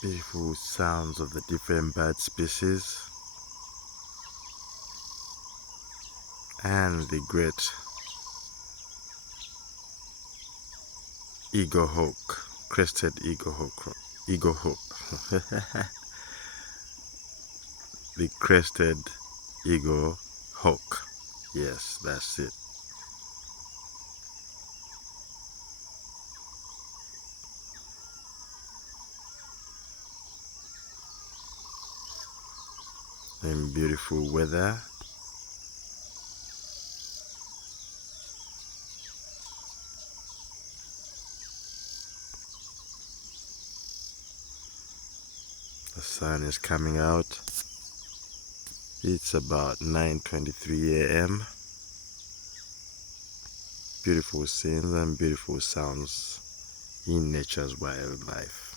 Beautiful sounds of the different bird species and the great eagle hawk, crested eagle hawk, the crested eagle hawk. Yes, that's it. In beautiful weather. The sun is coming out. It's about 9:23 a.m. Beautiful scenes and beautiful sounds in nature's wildlife.